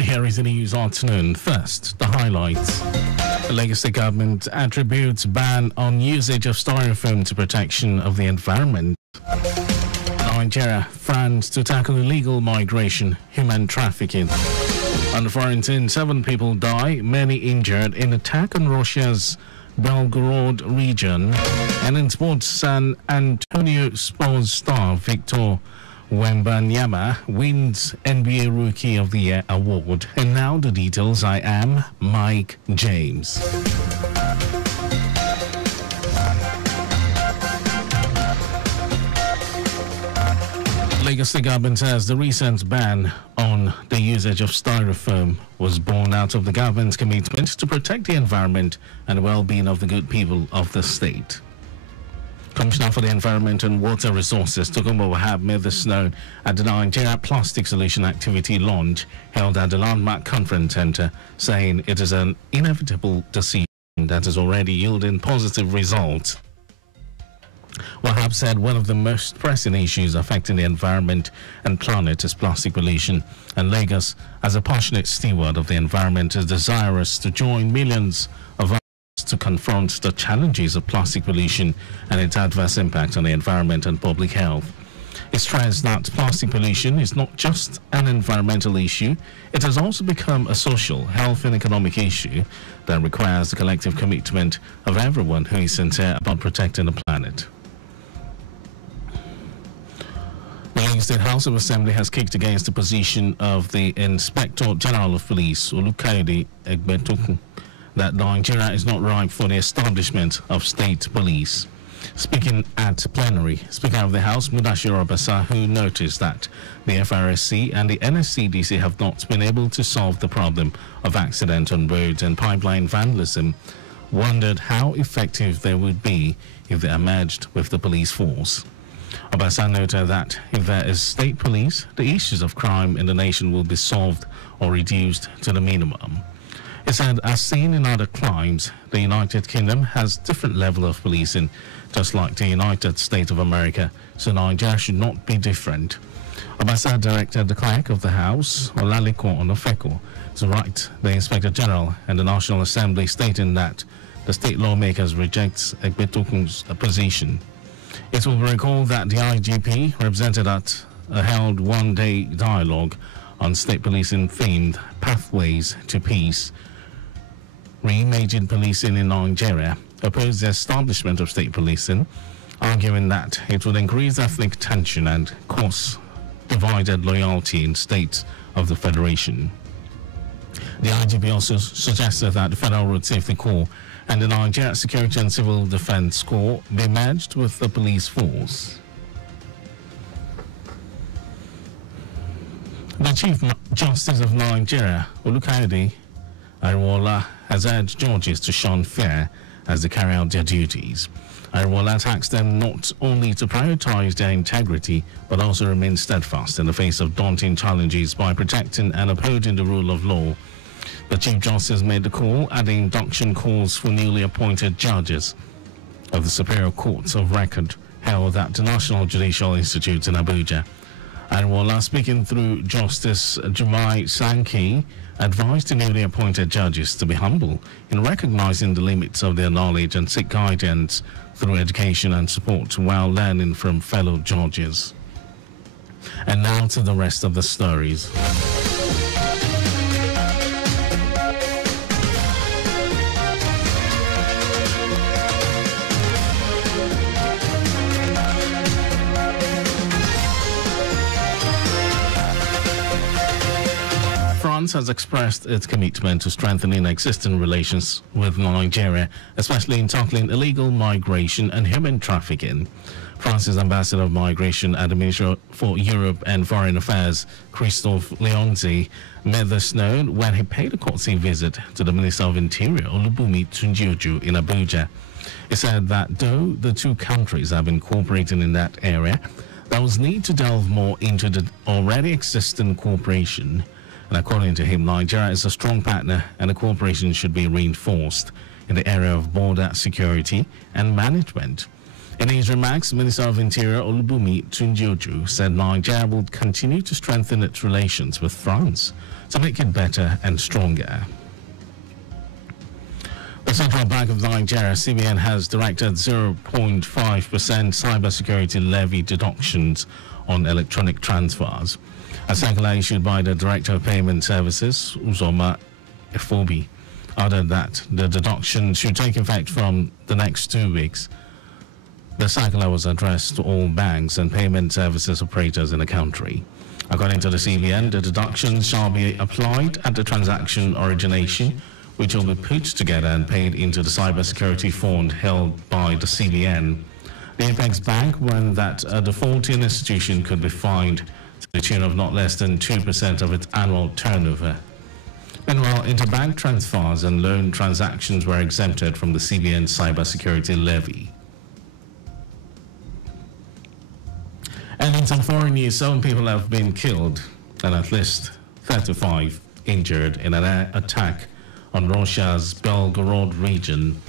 Here is the news afternoon. First, the highlights. The Lagos State government attributes ban on usage of styrofoam to protection of the environment. Nigeria, France to tackle illegal migration, human trafficking. On the foreign scene, 7 people die, many injured in attack on Russia's Belgorod region. And in sports, San Antonio Spurs star Victor Wembanyama wins NBA Rookie of the Year award. And now the details. I am Mike James. Lagos State government says the recent ban on the usage of styrofoam was born out of the government's commitment to protect the environment and the well-being of the good people of the state. Commissioner for the Environment and Water Resources, Tokunbo Wahab, made this known at the Nigeria Plastic Solution Activity launch held at the Landmark Conference Center, saying it is an inevitable decision that is already yielding positive results. Wahab said one of the most pressing issues affecting the environment and planet is plastic pollution, and Lagos, as a passionate steward of the environment, is desirous to join millions of others to confront the challenges of plastic pollution and its adverse impact on the environment and public health. It stressed that plastic pollution is not just an environmental issue, it has also become a social, health and economic issue that requires the collective commitment of everyone who is sincere about protecting the planet. The Lagos State House of Assembly has kicked against the position of the Inspector General of Police, Olukayode Egbetokun, that Nigeria is not ripe for the establishment of state police. Speaking at plenary, Speaker of the House, Mudashiru Obasa, who noticed that the FRSC and the NSCDC have not been able to solve the problem of accidents on roads and pipeline vandalism, wondered how effective they would be if they emerged with the police force. Obasa noted that if there is state police, the issues of crime in the nation will be solved or reduced to the minimum. He said, as seen in other climes, the United Kingdom has different level of policing, just like the United States of America, so Nigeria should not be different. Obasa directed the clerk of the House, Olaliko Onofeko, to write the Inspector General and the National Assembly stating that the state lawmakers reject Egbetokun's position. It will be recalled that the IGP represented at a held one-day dialogue on state policing themed Pathways to Peace. Reimagined policing in Nigeria opposed the establishment of state policing, arguing that it would increase ethnic tension and cause divided loyalty in states of the Federation. The IGP also suggested that the Federal Road Safety Corps and the Nigeria Security and Civil Defense Corps be merged with the police force. The Chief Justice of Nigeria, Olukayode Ariwola, has urged judges to shun fear as they carry out their duties. Ariwola asked them not only to prioritize their integrity, but also remain steadfast in the face of daunting challenges by protecting and upholding the rule of law. The Chief Justice made the call at the induction calls for newly appointed judges of the Superior Courts of Record held at the National Judicial Institute in Abuja. Ariwola, speaking through Justice Jumai Sankey, advised the newly appointed judges to be humble in recognizing the limits of their knowledge and seek guidance through education and support while learning from fellow judges. And now to the rest of the stories. France has expressed its commitment to strengthening existing relations with Nigeria, especially in tackling illegal migration and human trafficking. France's Ambassador of Migration at the Ministry for Europe and Foreign Affairs, Christophe Leonzi, made this known when he paid a courtesy visit to the Minister of Interior, Olubunmi Tunjioju, in Abuja. He said that though the two countries have been cooperating in that area, there was need to delve more into the already existing cooperation. And according to him, Nigeria is a strong partner and the cooperation should be reinforced in the area of border security and management. In his remarks, Minister of Interior Olubumi Tunjioju said Nigeria will continue to strengthen its relations with France to make it better and stronger. The Central Bank of Nigeria, CBN, has directed 0.5% cybersecurity levy deductions on electronic transfers. A circular issued by the Director of Payment Services, Uzoma Efobi, added that the deduction should take effect from the next 2 weeks. The circular was addressed to all banks and payment services operators in the country. According to the CBN, the deductions shall be applied at the transaction origination, which will be put together and paid into the cybersecurity fund held by the CBN. The Apex Bank warned that a defaulting institution could be fined to the tune of not less than 2% of its annual turnover. Meanwhile, interbank transfers and loan transactions were exempted from the CBN cybersecurity levy. And in some foreign news, 7 people have been killed and at least 35 injured in an attack on Russia's Belgorod region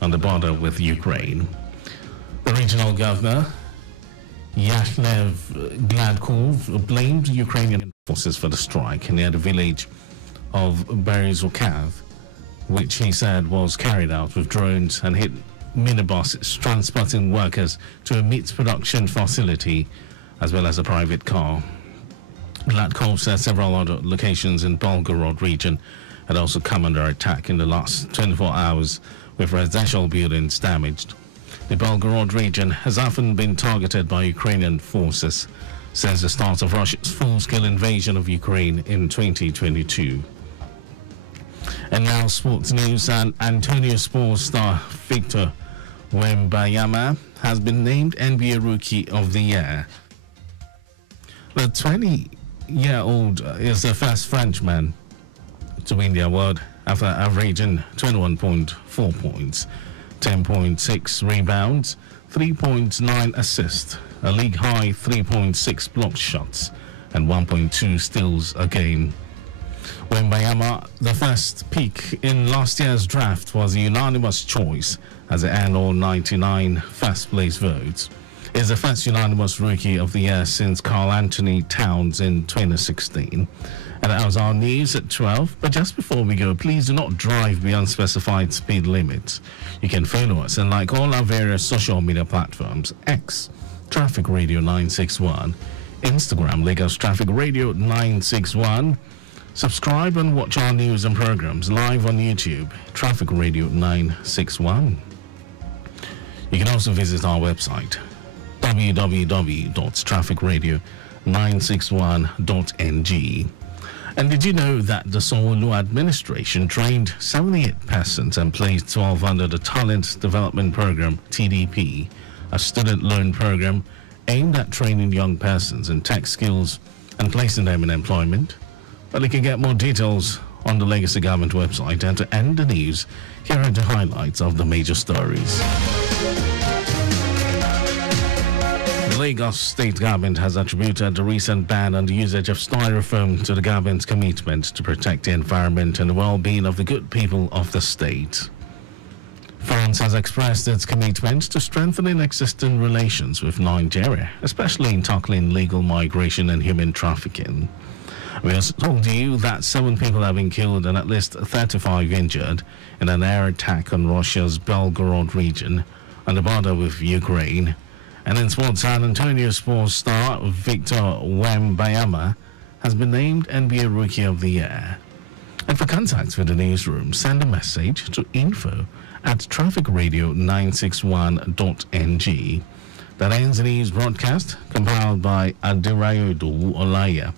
on the border with Ukraine. The regional governor, Yashlev Gladkov, blamed Ukrainian forces for the strike near the village of Berezovka, which he said was carried out with drones and hit minibuses transporting workers to a meat production facility as well as a private car. Gladkov said several other locations in Belgorod region had also come under attack in the last 24 hours, with residential buildings damaged. The Belgorod region has often been targeted by Ukrainian forces since the start of Russia's full-scale invasion of Ukraine in 2022. And now sports news, and Antonio Spurs star Victor Wembanyama has been named NBA Rookie of the Year. The 20-year-old is the first Frenchman to win the award after averaging 21.4 points, 10.6 rebounds, 3.9 assists, a league-high 3.6 blocked shots, and 1.2 steals a game. Wembanyama, the first pick in last year's draft, was a unanimous choice as it earned all 99 first-place votes. Is the first unanimous Rookie of the Year since Karl Anthony Towns in 2016. And that was our news at 12. But just before we go, please do not drive beyond specified speed limits. You can follow us and like all our various social media platforms: X, Traffic Radio 961, Instagram, Lagos Traffic Radio 961. Subscribe and watch our news and programs live on YouTube, Traffic Radio 961. You can also visit our website, www.trafficradio961.ng. And did you know that the Sanwo-Olu administration trained 78 persons and placed 12 under the Talent Development Program, TDP, a student loan program aimed at training young persons in tech skills and placing them in employment? Well, you can get more details on the Legacy Government website. And to end the news, here are the highlights of the major stories. The Lagos State Government has attributed the recent ban on the usage of styrofoam to the government's commitment to protect the environment and the well-being of the good people of the state. France has expressed its commitment to strengthening existing relations with Nigeria, especially in tackling illegal migration and human trafficking. We also told you that 7 people have been killed and at least 35 injured in an air attack on Russia's Belgorod region on the border with Ukraine. And in sports, San Antonio Spurs star Victor Wembanyama has been named NBA Rookie of the Year. And for contacts with the newsroom, send a message to info@trafficradio961.ng. That ends the news broadcast, compiled by Adirayodo Olaya.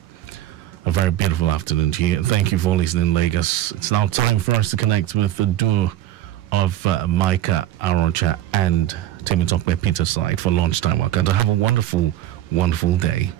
A very beautiful afternoon to you. Thank you for listening, Lagos. It's now time for us to connect with the duo of Micah Arocha and Temitope Peterside for lunchtime work. And to have a wonderful, wonderful day.